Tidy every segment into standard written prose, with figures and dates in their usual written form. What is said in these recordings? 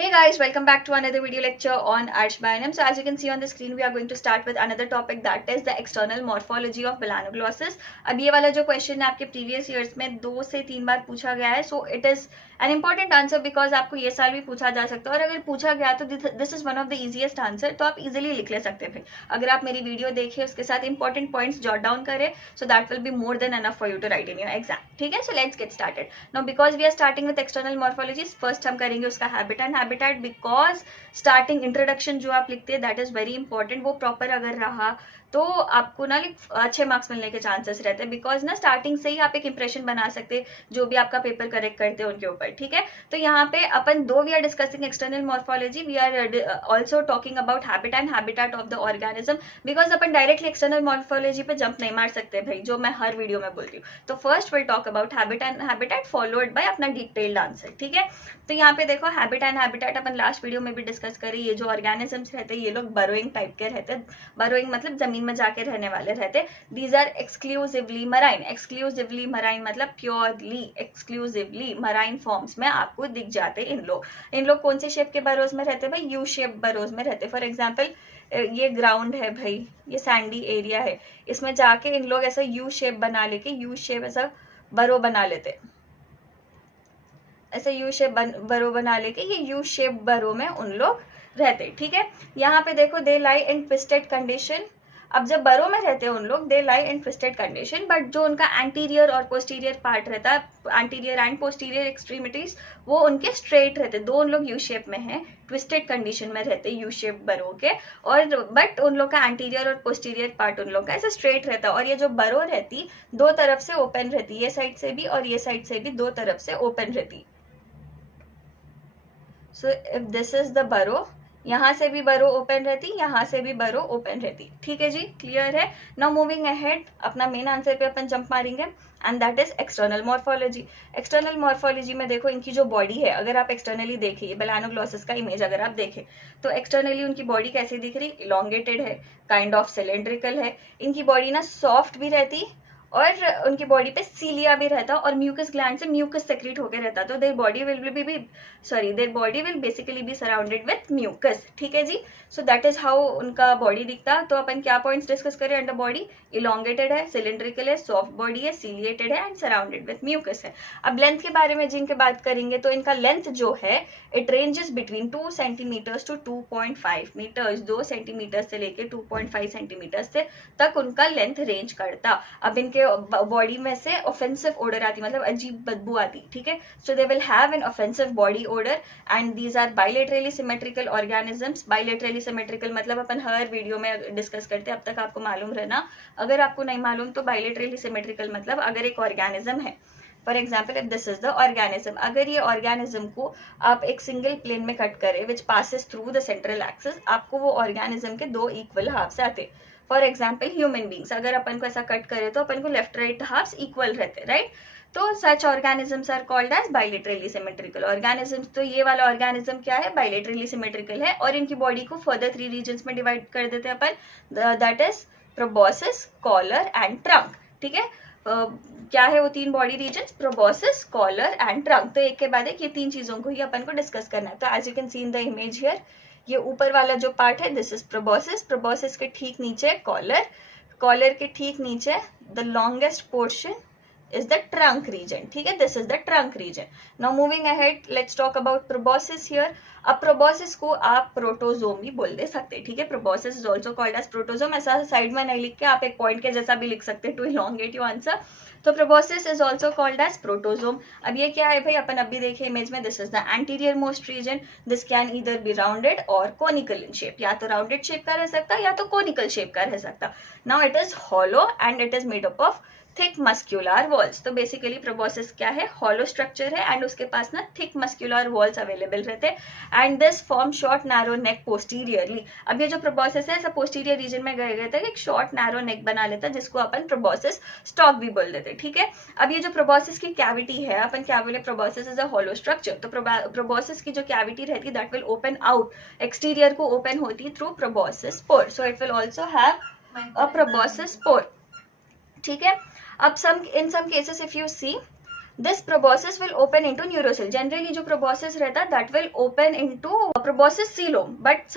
Hey guys, welcome back to another video lecture on Arch Bionum. So as you can see on the screen, we are going to start with another topic, that is the external morphology of melanoglossus. अब ये वाला जो question है आपके previous years में 2 से 3 बार पूछा गया है, so it is an important answer because आपको ये साल भी पूछा जा सकता है, और अगर पूछा गया तो this is one of the easiest answer, तो आप इजीली लिख ले सकते हैं भाई। अगर आप मेरी वीडियो देखें, उसके साथ इंपॉर्टेंट पॉइंट्स जॉट डाउन करें, so that will be more than enough for you to write in your exam. ठीक है, so let's get started now. Because we are starting with external morphology, first हम करेंगे उसका habit and habitat, because starting introduction जो आप लिखते हैं that is very important. वो प्रॉपर अगर रहा तो आपको ना अच्छे मार्क्स मिलने के चांसेस रहते हैं, बिकॉज ना स्टार्टिंग से ही आप एक इंप्रेशन बना सकते हैं जो भी आपका पेपर करेक्ट करते हैं उनके ऊपर। ठीक है, तो यहाँ पे अपन दो we are discussing external morphology, we are also talking about habit and habitat of the organism, because अपन डायरेक्टली एक्सटर्नल मॉर्फोलॉजी पे जंप नहीं मार सकते भाई, जो मैं हर वीडियो में बोलती हूँ। तो first will talk about habit and habitat followed by अपना डिटेल्ड आंसर। ठीक है, तो यहाँ पे देखो habit and habitat upon last video में भी डिस्कस करें। ये जो ऑर्गेनिजम्स रहते हैं ये लोग बरोइंग टाइप के रहते हैं, बरोइंग मतलब जमीन में जाके रहने वाले रहते। These are exclusively marine, exclusively marine मतलब प्योरली एक्सक्लूसिवली मराइन फॉर्म्स में आपको दिख जाते इन लोग कौन से शेप के बरोज में रहते हैं भाई? यू शेप बरोज में रहते। फॉर एग्जाम्पल ये ग्राउंड है भाई, ये सैंडी एरिया है, इसमें जाके इन लोग ऐसा यू शेप बना लेके यू शेप ऐसा बरो बना लेते, ऐसे यू शेप बरो बना लेके ये यू शेप बरो में उन लोग रहते। ठीक है, यहाँ पे देखो दे लाई इन ट्विस्टेड कंडीशन। अब जब बरो में रहते हैं उन लोग दे लाई इन ट्विस्टेड कंडीशन, बट जो उनका एंटीरियर और पोस्टीरियर पार्ट रहता है, एंटीरियर एंड पोस्टीरियर एक्सट्रीमिटीज, वो उनके स्ट्रेट रहते। दो उन लोग यू शेप में हैं, ट्विस्टेड कंडीशन में रहते यू शेप बरो के, और बट उन लोग का एंटीरियर और पोस्टीरियर पार्ट उन लोग का ऐसे स्ट्रेट रहता है। और ये जो बरो रहती दो तरफ से ओपन रहती, ये साइड से भी और ये साइड से भी दो तरफ से ओपन रहती। So if this is the बरो, यहाँ से भी बरो ओपन रहती, यहाँ से भी बरो ओपन रहती। ठीक है जी, क्लियर है। नाउ मूविंग अहेड, अपना मेन आंसर पे अपन जंप मारेंगे, and that is external morphology. External morphology में देखो इनकी जो बॉडी है, अगर आप एक्सटर्नली देखिए मेलानोग्लॉसस का इमेज अगर आप देखें तो एक्सटर्नली उनकी बॉडी कैसी दिख रही? इलोंगेटेड है, काइंड ऑफ सिलेंड्रिकल है। इनकी बॉडी ना सॉफ्ट भी रहती और उनकी बॉडी पे सीलिया भी रहता और म्यूकस ग्लैंड से म्यूकस सेक्रेट होकर रहता, तो their body will basically be surrounded with mucus. ठीक है जी, सो दैट इज हाउ उनका बॉडी दिखता। तो अपन क्या पॉइंट्स डिस्कस करें अंडर बॉडी? इलोंगेटेड है, सिलेंड्रिकल है, सॉफ्ट बॉडी है, सीलिएटेड है एंड सराउंडेड विथ म्यूकस है। अब लेंथ के बारे में जिनके बात करेंगे तो इनका लेंथ जो है it ranges between 2 centimetres to 2.5 metres, 2 centimetre से लेके 2.5 सेंटीमीटर से तक उनका लेंथ रेंज करता। अब इनके बॉडी में से ऑफेंसिव ओडर आती, मतलब अजीब बदबू आती। ठीक है, so they will have an offensive body odour and these are bilaterally symmetrical organisms. Bilaterally symmetrical मतलब अपन हर वीडियो में डिस्कस करते हैं, अब तक आपको मालूम रहना। अगर आपको नहीं मालूम तो बाइलेटरली सिमेट्रिकल मतलब अगर एक ऑर्गेनिज्म है, for example if this is the organism, अगर ये ऑर्गेनिज्म को आप एक सिंगल प्लेन में कट करें which passes through the central axis, आपको वो ऑर्गेनिज्म के दो इक्वल हाफ्स आते। फॉर एग्जाम्पल ह्यूमन बींग्स, अगर अपन को ऐसा कट करें तो अपन को लेफ्ट राइट हाफ्स इक्वल रहते, राइट? तो such organisms are called as bilaterally symmetrical organisms. तो ये वाला ऑर्गेनिज्म क्या है? बाइलेटरली सिमेट्रिकल है, और इनकी बॉडी को फर्दर 3 रीजन्स में डिवाइड कर देते हैं अपन, that is proboscis, collar and trunk. ठीक है, क्या है वो 3 body regions? Proboscis, collar and trunk. तो एक के बाद एक ये 3 चीजों को ही अपन को डिस्कस करना है। तो as you can see in the image here, ये ऊपर वाला जो पार्ट है दिस इज प्रोबोसिस, प्रोबोसिस के ठीक नीचे कॉलर, कॉलर के ठीक नीचे the longest portion is the trunk region. ठीक है, this is the trunk region. Now moving ahead, let's talk about proboscis here. अब proboscis को आप प्रोटोजोम भी बोल दे सकते हैं। ठीक है, proboscis is also called as protozoa। ऐसा साइड में नहीं लिख के आप एक पॉइंट के जैसा भी लिख सकते हैं to elongate your answer। तो proboscis is also called as protozoa। अब ये क्या है भाई? अपन अभी देखे इमेज में, this is the anterior most region। this can either be rounded or conical in shape। या तो राउंडेड शेप का रह सकता या तो कोनिकल शेप का रह सकता। Now it is hollow and it is made up of thick muscular walls. तो बेसिकली प्रोबोसिस क्या है? हॉलो स्ट्रक्चर है एंड उसके पास ना थिक मस्क्यूलर वॉल्स अवेलेबल रहते हैं and this form short narrow neck posteriorly. अब ये जो प्रोबोसिस है ऐसा पोस्टीरियर रीजन में गए था, एक शॉर्ट नैरो नेक बना लेता जिसको अपन प्रोबोसिस स्टॉक भी बोल देते। ठीक है, अब ये जो प्रोबोसिस की कैविटी है, अपन क्या बोले? Proboscis is a hollow structure. तो प्रोबोसिस की जो कैविटी रहती है that will open out, exterior को ओपन होती through proboscis pore. So it will also have a proboscis pore. ठीक है, अब in some cases if you see this proboscis will open into neurosil. Generally जो proboscis रहता है that will open into proboscis coelom, but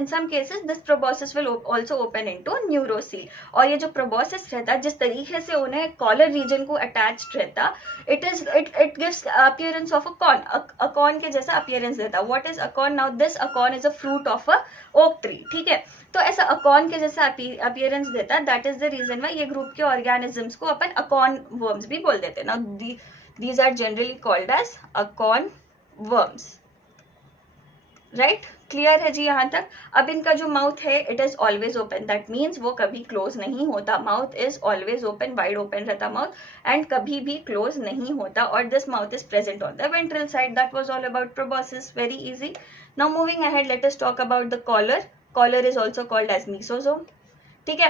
in some cases this proboscis will also open into neurosil. और ये जो proboscis रहता है जिस तरीके से उन्हें collar region को attached रहता, it gives appearance of a corn. A corn के जैसा appearance देता. What is acorn? Now this acorn is a fruit of a oak tree. ठीक है, तो ऐसा अकॉर्न के जैसा अपीयरेंस देता है. That is the reason why ये ग्रुप के ऑर्गेनिजम्स को अपन अकॉर्न वर्म्स भी बोल देते हैं. Now these are generally called as acorn worms. Right, clear है जी यहाँ तक. अब इनका जो माउथ है it is always open. That means वो कभी क्लोज नहीं होता. Mouth is always open, wide open रहता माउथ, एंड कभी भी क्लोज नहीं होता. और this mouth is present on the ventral side. That was all about proboscis. Very easy. Now moving ahead, let us talk about the collar. Collar is also called as mesosome. ठीक है.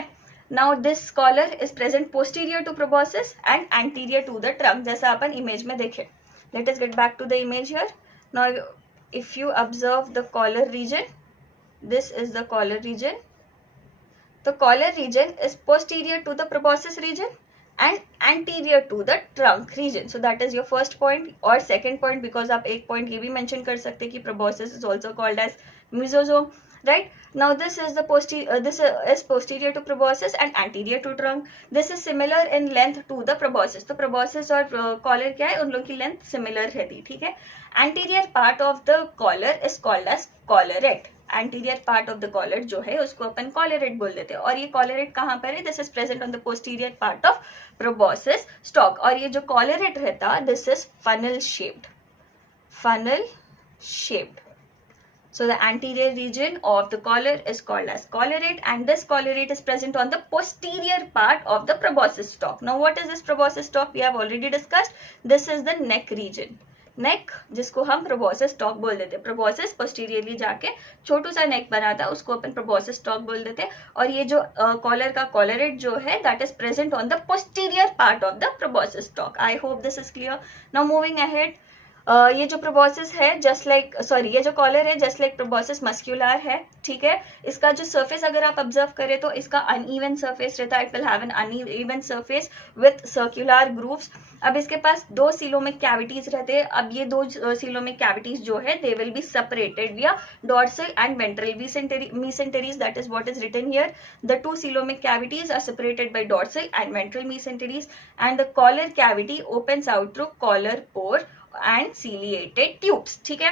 Now this collar is present posterior to proboscis and anterior to the trunk, जैसा अपन image में देखे. Let us get back to the image here. Now if you observe the collar region, this is the collar region. The collar region is posterior to the proboscis region and anterior to the trunk region. So that is your first point. और second point, because आप एक point ये भी mention कर सकते कि proboscis is also called as mesosome. Right, now this is the posterior to proboscis and anterior to trunk. This is similar in length to the proboscis. तो proboscis और collar क्या है, उन लोगों की length similar रहती. ठीक है. Anterior part of the collar is called as collarette. Anterior part of the collar जो है उसको अपन collarette बोल देते हैं. और ये collarette कहाँ पर है? This is present on the posterior part of proboscis stalk. और ये जो collarette रहता, this is funnel shaped. Funnel shaped. So the anterior region of the collar is called as collarette, and this collarette is present on the posterior part of the proboscis stalk. Now what is this proboscis stalk? We have already discussed. This is the neck region. Neck, जिसको हम proboscis stalk बोल देते हैं. proboscis posteriorly जाके छोटू सा neck बनाता है, उसको अपन proboscis stalk बोल देते हैं. और ये जो collar का collarette जो है that is present on the posterior part of the proboscis stalk. I hope this is clear. Now moving ahead. ये जो प्रोबॉसिस है ये जो कॉलर है जस्ट लाइक प्रोबॉसिस मस्क्यूलर है. ठीक है. इसका जो सरफेस अगर आप ऑब्जर्व करें तो इसका अनइवन सरफेस रहता है. It will have an uneven surface with circular grooves. अब इसके पास दो सीलोमिक कैविटीज रहते हैं. अब ये दो सीलोमिक कैविटीज जो है they will be separated via dorsal and ventral mesenteries. That is what is written here. The two coelomic cavities are separated by dorsal and ventral mesenteries, and the collar cavity opens out through collar pore and ciliated tubes. ठीक है,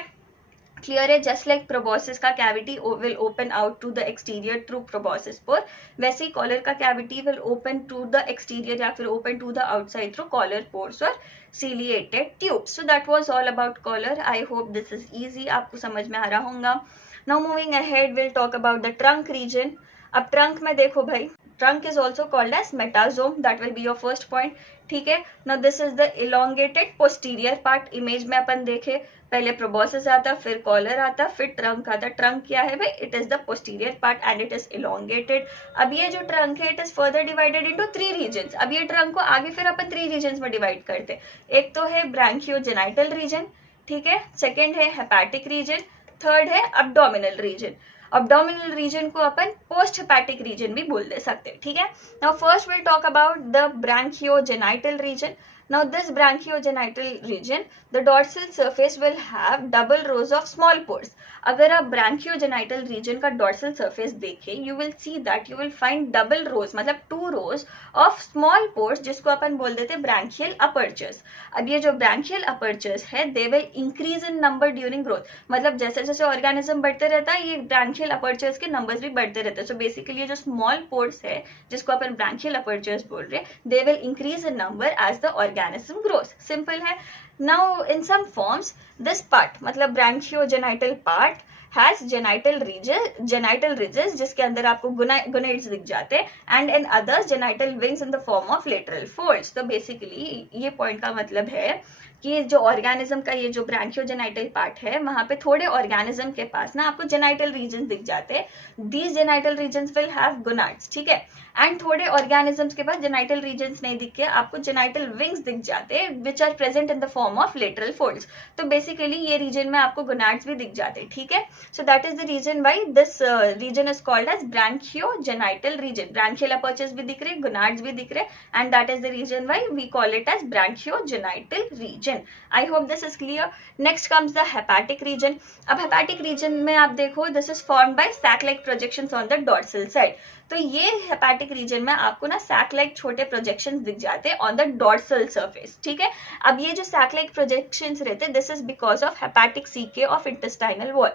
clear है. Just like proboscis का cavity will open out to the exterior through proboscis pore, वैसे ही collar का cavity will open to the exterior या फिर open to the outside through collar pores और ciliated tubes. So that was all about collar. I hope this is easy. आपको समझ में आ रहा होगा. Now moving ahead, we'll talk about the trunk region. अब trunk में देखो भाई, trunk is also called as metasome. That will be your first point. ठीक है. Now this is the elongated posterior part. Image में अपन देखे पहले proboscis आता, फिर collar आता, फिर trunk आता. trunk क्या है भाई? It is the posterior part and it is elongated. अब ये जो trunk है it is further divided into 3 regions. अब ये trunk को आगे फिर अपन 3 regions में divide करते. एक तो है branchiogenital region. ठीक है. सेकेंड है hepatic region. थर्ड है abdominal region. Abdominal region को अपन post hepatic region भी बोल दे सकते हैं. ठीक है. Now first we'll talk about the branchiogenital region. Now this branchiogenital region, the dorsal surface will have double rows of small pores. अगर आप branchiogenital region का dorsal surface देखें, you will see that you will find double rows, मतलब 2 rows of small pores जिसको अपन बोल देते हैं branchial apertures. अब ये जो branchial apertures है, they will increase in number during growth. मतलब जैसे जैसे organism बढ़ते रहता है, ये branchial apertures के numbers भी बढ़ते रहते हैं. So basically ये जो small pores है, जिसको अपन branchial apertures बोल रहे हैं, they will increase in number as the organism grows. Simple है. Now in some forms this part मतलब branchiogenital part has genital ridges जिसके अंदर आपको gonads दिख जाते हैं, and in others genital wings in the form of lateral folds. तो basically ये point का मतलब है कि ये जो ऑर्गेनिज्म का ये जो ब्रांकियोजेनाइटल पार्ट है, वहां पे थोड़े ऑर्गेनिज्म के पास ना आपको जेनाइटल रीजन दिख जाते हैं. These genital regions will have gonads, ठीक है. एंड थोड़े ऑर्गेनिजम्स के पास जेनाइटल रीजन्स नहीं दिख के आपको जेनाइटल विंग्स दिख जाते हैं, which are present in the form of lateral folds. तो बेसिकली ये रीजन में आपको गोनाड्स भी दिख जाते हैं, ठीक है. So that is the reason why this region is called as branchiogenital region. Branchial apertures भी दिख रहे, गोनाड्स भी दिख रहे, and that is the reason why we call it as branchiogenital region. I hope this is clear. Next comes the hepatic reason. अब hepatic region में आप देखो, this is formed by sac like projections on the dorsal side. तो ये hepatic region में आपको ना sac like छोटे प्रोजेक्शंस दिख जाते हैं ऑन द डॉर्सल सरफेस, ठीक है. अब ये जो सैक लाइक प्रोजेक्शंस रहते हैं, this is because of hepatic caeca of intestinal wall.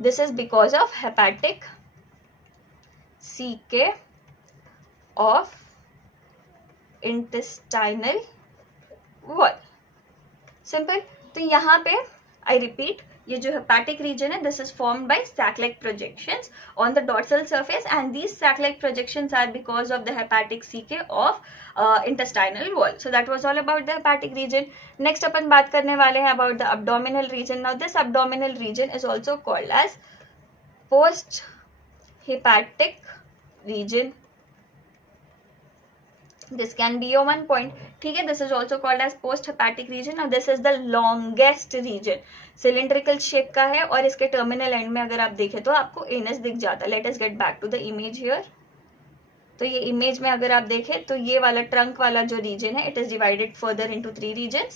This is because of hepatic caeca of intestinal wall. Simple. तो यहाँ पे आई रिपीट, ये जो हेपेटिक रीजन है, this is formed by sac-like projections on the dorsal surface, and these sac-like projections are because of the hepatic CK of intestinal wall. So that was all about the hepatic region. Next अपन बात करने वाले हैं about the abdominal region. Now this abdominal region is also called as post hepatic region. This can be your 1 point, ठीक है. This is also called as post hepatic region. Now this is the longest region. Cylindrical shape का है और इसके terminal end में अगर आप देखें तो आपको anus दिख जाता है. Let us get back to the image here. तो ये image में अगर आप देखें तो ये वाला trunk वाला जो region है, it is divided further into 3 regions.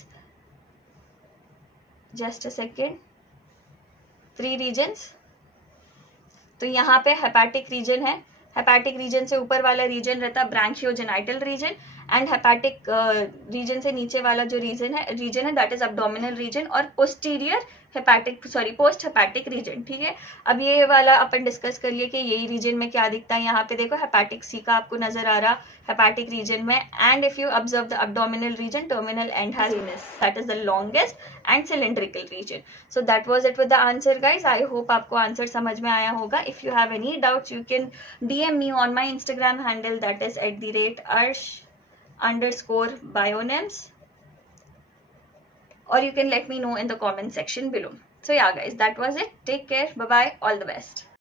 Just a second. 3 regions. तो यहाँ पे hepatic region है. हेपेटिक रीजन से ऊपर वाला रीजन रहता है ब्रांकियोजेनाइटल रीजन, एंड हेपेटिक रीजन से नीचे वाला जो रीजन है दैट इज एब्डोमिनल रीजन और पोस्टीरियर पोस्ट हेपेटिक रीजन, ठीक है. अब ये वाला अपन डिस्कस करिए कि यही रीजन में क्या दिखता है. यहाँ पे देखो हेपेटिक सी का आपको नजर आ रहा हेपेटिक रीजन में, and if you observe the abdominal region, terminal end has anus, that is the longest and cylindrical region. So that was it with the answer guys. I hope आपको answer समझ में आया होगा. If you have any doubts you can DM me on my Instagram handle, that is @arsh_bionyms, or you can let me know in the comment section below. So yeah guys, that was it. Take care. Bye bye. All the best.